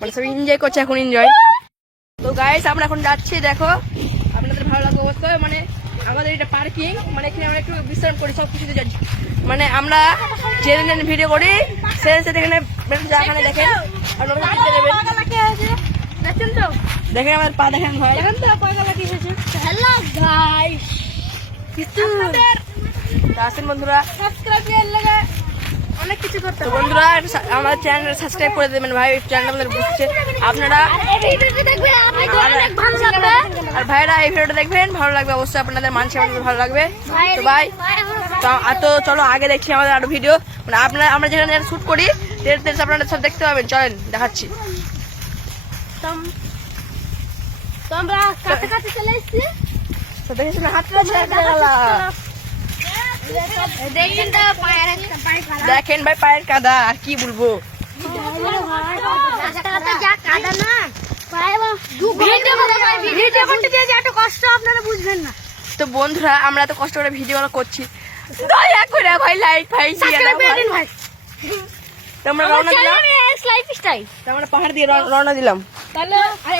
মানে সব এনজয় করছে এখন এনজয়। তো গাইস আমরা এখন যাচ্ছি, দেখো আপনাদের ভালো লাগবে অবশ্যই। মানে আমাদের এটা পার্কিং, মানে এখানে আমরা একটু বিশ্রাম করি, সব কিছুতে যাচ্ছি। মানে আমরা যেদিন ভিডিও করি সেখানে দেখেন দেখছেন তো, দেখেন আমাদের পা দেখেন ভাই, দেখেন তো পয়গালা কি হয়েছে। হ্যালো গাইস, আসেন বন্ধুরা, সাবস্ক্রাইব লাগা অনেক কিছু করতে। তো বন্ধুরা আমাদের চ্যানেল সাবস্ক্রাইব করে দেবেন ভাই, চ্যানেল আমাদের বুঝছে আপনারা। আর ভাইরা এই ভিডিওটা দেখবেন, ভালো লাগবে অবশ্যই, আপনাদের মানছে আমাদের ভালো লাগবে। তো ভাই তো চলো আগে দেখছি আমাদের আরো ভিডিও, মানে আপনারা আমরা যেখানে শুট করি আপনারা সব দেখতে পাবেন। চলেন দেখাচ্ছি। তো আমরা কাছাকাছি চলে এসেছি, তো দেখেছি না হাতটা ছেড়ে গেলাম। দেখেন ভাই পায়ের কাদা, আর কি বলবো। আপনারা বুঝবেন না। তো বন্ধুরা আমরা এত কষ্ট করে ভিডিও করছি, দয়া করে ভাই লাইক ভাই ভাই তোমরা রওনা দিলাম, আমরা পাহাড় দিয়ে রওনা দিলাম। তাহলে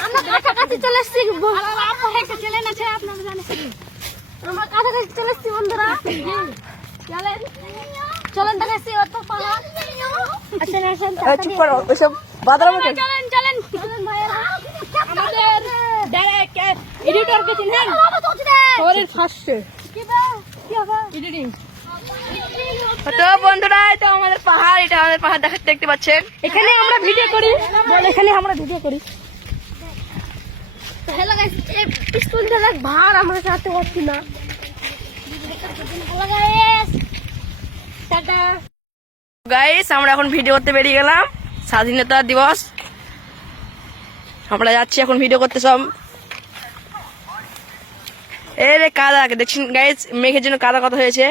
আমরা কাছাকাছি চলে এসেছি, চলে না আপনারা জানেন, আমরা কাছাকাছি চলে এসেছি বন্ধুরা। চলেন চলেন দেখাচ্ছি অত পাহাড়। চুপ করো ওইসব বাদরা মতো। চলেন চলেন চলেন ভাইয়েরা, আমাদের এডিটর কে চিনেন? ওরে ফার্স্টে কি হবে এডিটিং। তো বন্ধুরা এটা আমাদের পাহাড়, এটা আমাদের পাহাড় দেখতে পাচ্ছেন। এখানে আমরা ভিডিও করি, বল এখানে আমরা ভিডিও করি। হ্যালো গাইস, এই পিস্তলটা দেখ ভার আমরা চালাতে পারছি না। হ্যালো গাইস, টাটা গাইস আমরা এখন ভিডিও করতে বেরিয়ে গেলাম, স্বাধীনতা দিবস। আমরা যাচ্ছি এখন ভিডিও করতে সব। এই রে কাদা দেখছেন গাইস, মেঘের জন্য কাদা কত হয়েছে।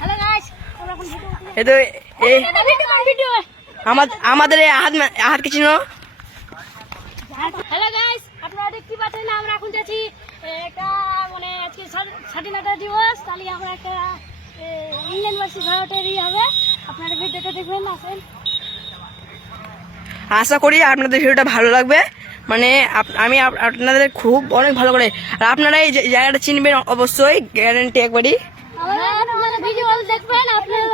হ্যালো গাইস, আমরা এখন ভিডিও করতে এই তো এই ভিডিও। আমাদের এই আহার কি চিনো? হ্যালো গাইস, আপনারা দেখতে পাচ্ছেন আমরা এখন যাচ্ছি একটা মানে আজকে স্বাধীনতা দিবস, তাহলে আমরা একটা ইন্ডিয়ান ভার্সেস ভারতের হবে। আপনারা ভিডিওটা দেখবেন, আসেন। আশা করি আপনাদের ভিডিওটা ভালো লাগবে, মানে আমি আপনাদের খুব অনেক ভালো করে, আর আপনারা এই জায়গাটা চিনবেন অবশ্যই, গ্যারান্টি একবারই। ভিডিও দেখবেন, আপনারা